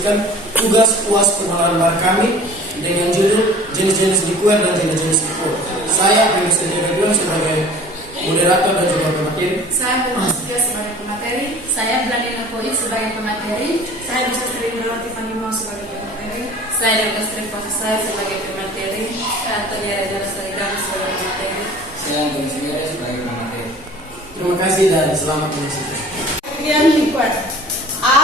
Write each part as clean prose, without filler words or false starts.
menyaksikan tugas UAS pengenalan bar kami dengan judul jenis-jenis liquor dan jenis-jenis liquor. Saya Agus Edwin sebagai moderator dan juga pemateri. Saya Bermustika sebagai pemateri. Saya Blandina Poin sebagai pemateri. Saya bisa sering Tiffany Mau sebagai pemateri. Saya Dr. Stripofsa sebagai pemateri. Saya Antonia Rejala Sarigama sebagai pemateri. Saya Antoni Sigara sebagai pemateri. Terima kasih dan selamat menyaksikan. Pengertian liquor. A.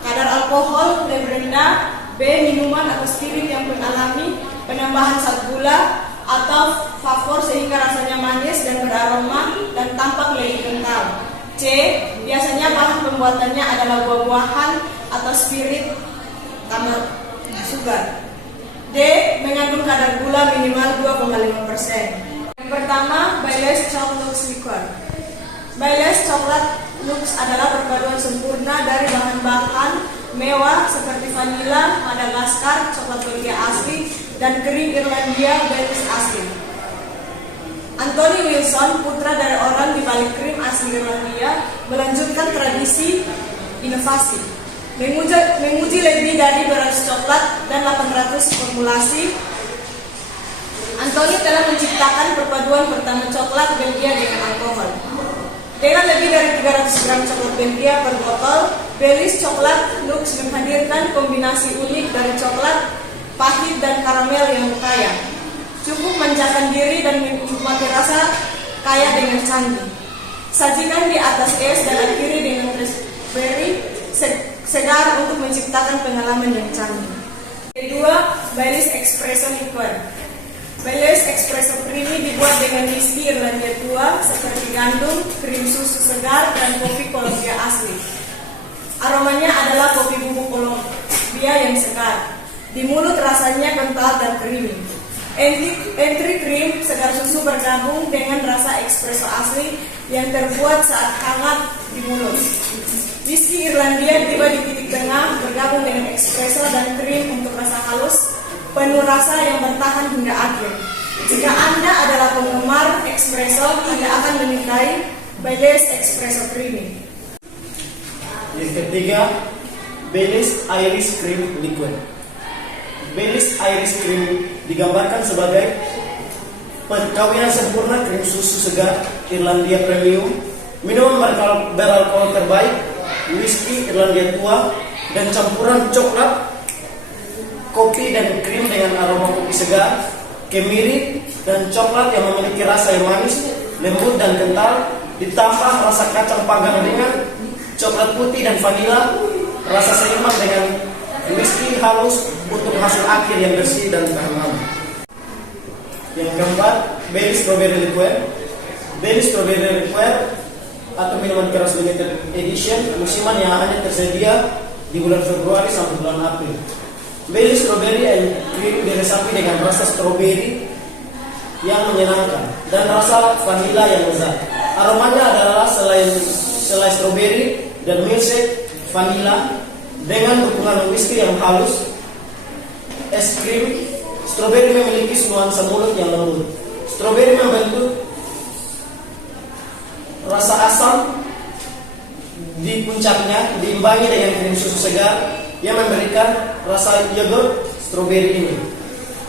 Kadar alkohol lebih rendah. B. Minuman atau spirit yang mengalami penambahan zat gula atau flavor sehingga rasanya manis dan beraroma dan tampak lebih kental. C. Biasanya bahan pembuatannya adalah buah-buahan atau spirit tambah sugar. D. Mengandung kadar gula minimal 2,5%. Yang pertama, Baileys Chocolate Lux Liquor. Baileys Chocolate Lux adalah perpaduan sempurna dari bahan-bahan mewah seperti vanila, Madagaskar, coklat Belgia asli, dan krim Irlandia Baileys asli. Anthony Wilson, putra dari orang di balik krim asli Irlandia, melanjutkan tradisi inovasi, menguji lebih dari 200 coklat dan 800 formulasi. Anthony telah menciptakan perpaduan pertama coklat Belgia dengan alkohol. Dengan lebih dari 300 gram coklat Belgia per botol, Baileys Chocolate Lux menghadirkan kombinasi unik dari coklat, pahit, dan karamel yang kaya. Cukup manjakan diri dan menikmati rasa kaya dengan canggih. Sajikan di atas es dan akhiri dengan raspberry segar untuk menciptakan pengalaman yang canggih. Kedua, Baileys Espresso Liquor. Baileys Espresso Creamy dibuat dengan whisky Irlandia tua seperti gandum, krim susu segar, dan kopi Kolombia asli. Aromanya adalah kopi bubuk Kolombia yang segar. Di mulut rasanya kental dan creamy. Entry cream segar susu bergabung dengan rasa espresso asli yang terbuat saat hangat di mulut. Whisky Irlandia tiba di titik tengah bergabung dengan espresso dan krim untuk rasa halus, penuh rasa yang bertahan hingga akhir. Jika Anda adalah penggemar espresso, Anda akan menyukai Baileys Espresso Creamy. Yang ketiga, Baileys Irish Cream Liqueur. Baileys Irish Cream digambarkan sebagai perkawinan sempurna krim susu segar Irlandia Premium, minuman beralkohol terbaik, whisky Irlandia tua, dan campuran coklat, kopi dan krim dengan aroma kopi segar, kemiri, dan coklat yang memiliki rasa yang manis, lembut, dan kental, ditambah rasa kacang panggang dengan coklat putih dan vanila, rasa seimbang dengan whisky halus untuk hasil akhir yang bersih dan tahan lama. Yang keempat, Baileys Strawberry Liqueur. Baileys Strawberry Liqueur atau minuman keras limited edition musiman yang hanya tersedia di bulan Februari sampai bulan April. Baileys Strawberry and Cream diresapi dengan rasa stroberi yang menyenangkan dan rasa vanila yang lezat. Aromanya adalah selai stroberi dan milkshake vanila dengan dukungan whisky yang halus. Es krim stroberi memiliki nuansa mulut yang lembut. Stroberi membentuk rasa asam di puncaknya, diimbangi dengan krim susu segar yang memberikan rasa yogurt stroberi ini.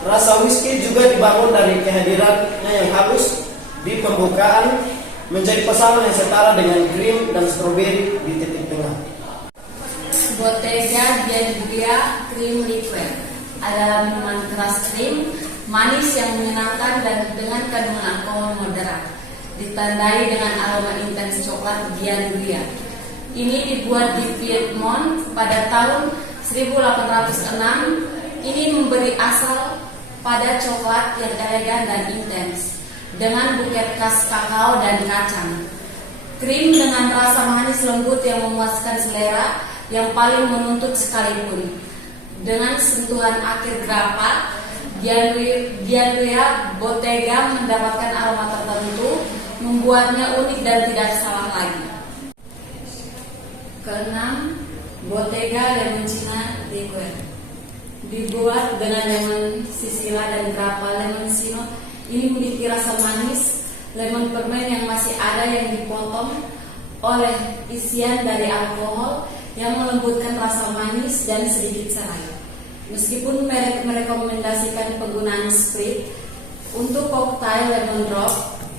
Rasa whisky juga dibangun dari kehadirannya yang halus di pembukaan, menjadi pasangan yang setara dengan krim dan stroberi di titik tengah. Bottega Veneta Cream Liqueur adalah minuman keras krim, manis yang menyenangkan dan dengan kandungan alkohol moderat, ditandai dengan aroma intens coklat Gianduria. Ini dibuat di Piedmont pada tahun 1806. Ini memberi asal pada coklat yang elegan dan intens, dengan buket khas kakao dan kacang. Krim dengan rasa manis lembut yang memuaskan selera, yang paling menuntut sekalipun. Dengan sentuhan akhir grappa, Gianduria Bottega mendapatkan aroma tertentu, membuatnya unik dan tidak salah lagi. Keenam, Bottega Lemoncino Liqueur. Dibuat dengan lemon sisila dan grappa lemoncino. Ini memiliki rasa manis lemon permen yang masih ada yang dipotong oleh isian dari alkohol yang melembutkan rasa manis dan sedikit serai. Meskipun merek merekomendasikan penggunaan Sprite, untuk cocktail lemon drop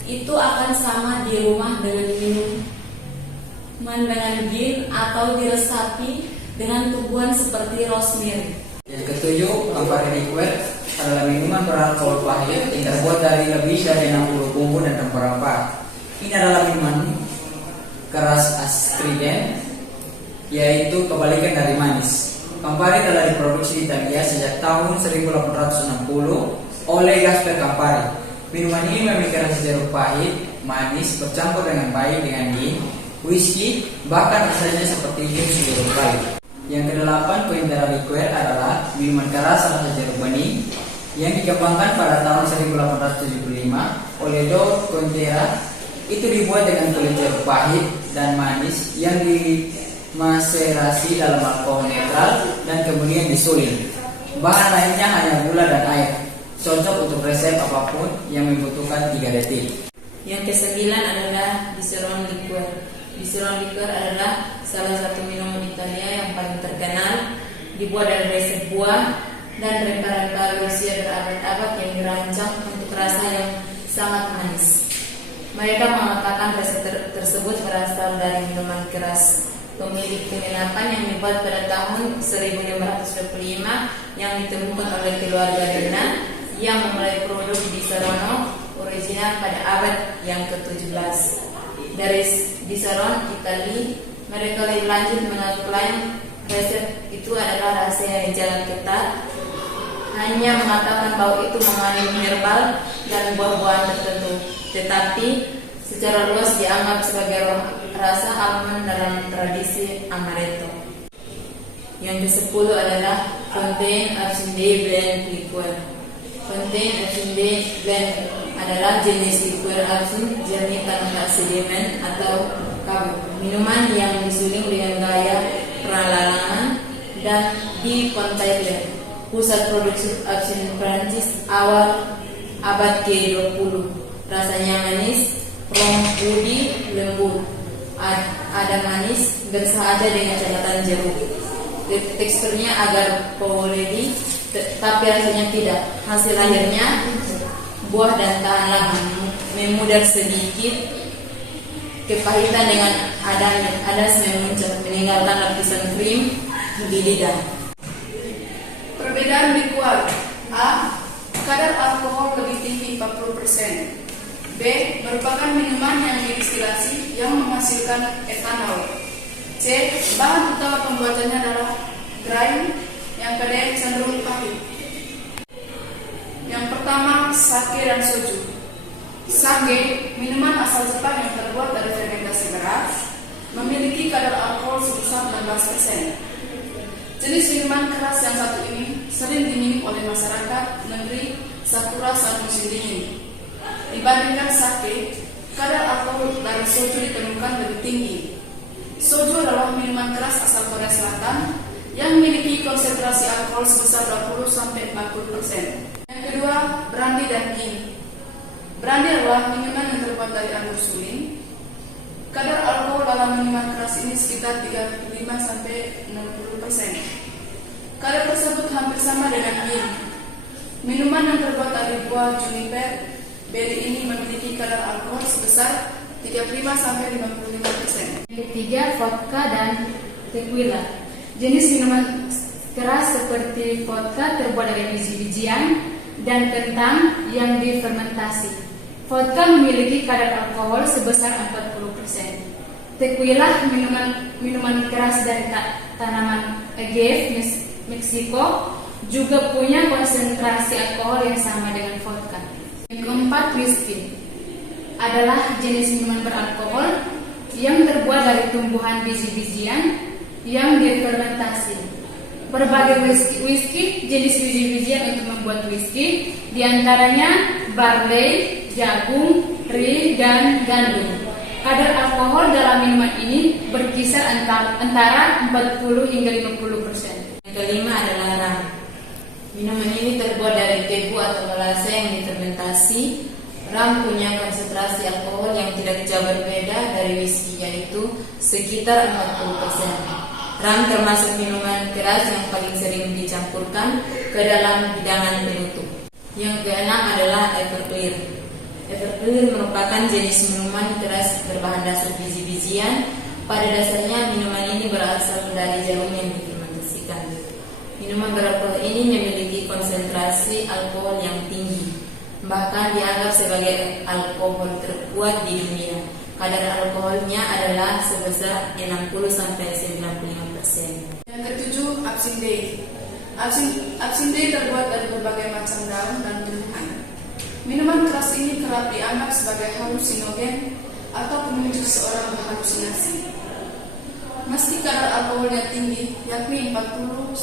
itu akan sama di rumah dengan minuman dengan gin atau diresapi dengan tumbuhan seperti rosemary. Yang ketujuh, Campari Liqueur adalah minuman beralkohol pahit yang terbuat dari lebih dari 60 bumbu dan rempah-rempah. Ini adalah minuman keras astringent, yaitu kebalikan dari manis. Campari telah diproduksi di Italia sejak tahun 1860 oleh Gaspare Campari. Minuman ini memiliki rasa jeruk pahit, manis, bercampur dengan baik dengan gin, whisky, bahkan rasanya seperti jus jeruk pahit. Yang kedelapan, Cointreau Liqueur adalah minuman keras rasa jeruk bening yang dikembangkan pada tahun 1875 oleh Lord Cointreau. Itu dibuat dengan kulit jeruk pahit dan manis yang dimaserasi dalam alkohol netral dan kemudian disulin. Bahan lainnya hanya gula dan air. Cocok untuk resep apapun yang membutuhkan 3 detik. Yang kesembilan adalah Disaronno Liqueur. Disaronno Liqueur adalah salah satu minuman Italia yang paling terkenal, dibuat dari resep buah dan rempah-rempah berusia berabad-abad yang dirancang untuk rasa yang sangat manis. Mereka mengatakan resep tersebut berasal dari minuman keras pemilik penginapan yang dibuat pada tahun 1525 yang ditemukan oleh keluarga Dena yang memulai produk Disaronno original pada abad yang ke-17. Dari Disaronno, Italia, mereka lebih lanjut mengklaim resep itu adalah rahasia yang jalan ketat, hanya mengatakan bahwa itu mengandung herbal dan buah-buahan tertentu, tetapi secara luas dianggap sebagai rasa almond dalam tradisi amaretto. Yang ke-10 adalah Fontaine Absinthe Blend Liqueur. Fontaine Absinthe Blend adalah jenis liqueur absinthe jernih tanpa sedimen atau kabut, minuman yang disuling dengan gaya perlalangan dan di Fontainebleau, pusat produksi absinthe Prancis awal abad ke-20. Rasanya manis, pudi, lembut, ada manis, bersahaja dengan catatan jeruk. Teksturnya agar poledi, tapi rasanya tidak. Hasil akhirnya buah dan tahan lama, memudar sedikit, kepahitan dengan adas memuncak, meninggalkan lapisan krim di lidah. Perbedaan liqueur: A. Kadar alkohol lebih tinggi 40%. B. Merupakan minuman yang didistilasi yang menghasilkan etanol. C. Bahan utama pembuatannya adalah grain yang kadang cenderung pahit. Yang pertama, sake dan soju. Sake, minuman asal Jepang yang terbuat dari fermentasi beras, memiliki kadar alkohol sebesar 16%. Jenis minuman keras yang satu ini sering diminum oleh masyarakat negeri Sakura saat musim dingin. Dibandingkan sake, kadar alkohol dari soju ditemukan lebih tinggi. Soju adalah minuman keras asal Korea Selatan yang memiliki konsentrasi alkohol sebesar 20-40%. Yang kedua, brandy dan gin. Brandy adalah minuman yang terbuat dari anggur suling. Kadar alkohol dalam minuman keras ini sekitar 35-60%. Kadar tersebut hampir sama dengan gin. Minuman yang terbuat dari buah juniper berry ini memiliki kadar alkohol sebesar 35-55%. Yang ketiga, vodka dan tequila. Jenis minuman keras seperti vodka terbuat dari biji-bijian dan kentang yang difermentasi. Vodka memiliki kadar alkohol sebesar 40%. Tequila, minuman keras dari tanaman agave, Meksiko, juga punya konsentrasi alkohol yang sama dengan vodka. Yang keempat, whisky adalah jenis minuman beralkohol yang terbuat dari tumbuhan biji-bijian yang difermentasi. Berbagai whisky jenis biji-bijian untuk membuat whisky, diantaranya barley, jagung, rye, dan gandum. Kadar alkohol dalam minuman ini berkisar antara 40 hingga 50%. Yang kelima adalah rum. Minuman ini terbuat dari tebu atau melasa yang difermentasi. Rum punya konsentrasi alkohol yang tidak jauh berbeda dari whisky, yaitu sekitar 40%. Ram termasuk minuman keras yang paling sering dicampurkan ke dalam hidangan penutup. Yang keenam adalah Everclear. Everclear merupakan jenis minuman keras berbahan dasar biji-bijian. Pada dasarnya minuman ini berasal dari jarum yang difermentasikan. Minuman beralkohol ini memiliki konsentrasi alkohol yang tinggi, bahkan dianggap sebagai alkohol terkuat di dunia. Kadar alkoholnya adalah sebesar 60-95%. Yang ketujuh, Absinthe. Absinthe terbuat dari berbagai macam daun dan tumbuhan. Minuman keras ini kerap dianggap sebagai halusinogen atau pemicu seorang berhalusinasi. Meski kadar alkoholnya tinggi, yakni 40-90%,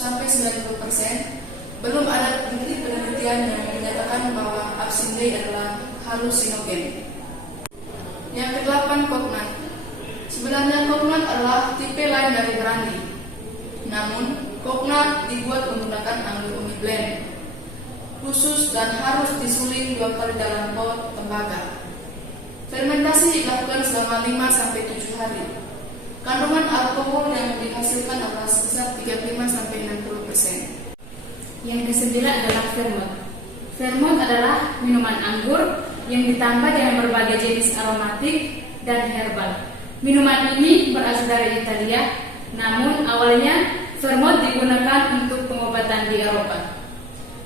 belum ada bukti penelitian yang menyatakan bahwa absinthe adalah halusinogen. Yang kedelapan, Cognac. Sebenarnya Cognac adalah tipe lain dari brandy. Namun, Cognac dibuat menggunakan anggur umi blend khusus dan harus disuling 2 kali dalam pot tembaga. Fermentasi dilakukan selama 5-7 hari. Kandungan alkohol yang dihasilkan adalah sebesar 35-60%. Yang kesembilan adalah vermouth. Vermouth adalah minuman anggur yang ditambah dengan berbagai jenis aromatik dan herbal. Minuman ini berasal dari Italia, namun awalnya vermouth digunakan untuk pengobatan di Eropa.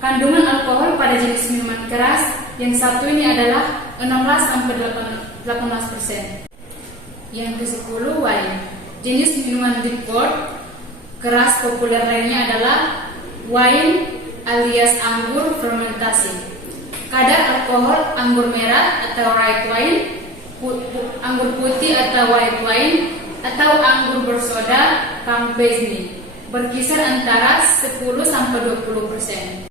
Kandungan alkohol pada jenis minuman keras yang satu ini adalah 16-18%. Yang ke-10, wine. Jenis minuman liquor keras populer lainnya adalah wine alias anggur fermentasi. Kadar alkohol anggur merah atau red wine, anggur putih atau white wine, atau anggur bersoda Campagny berkisar antara 10-20%.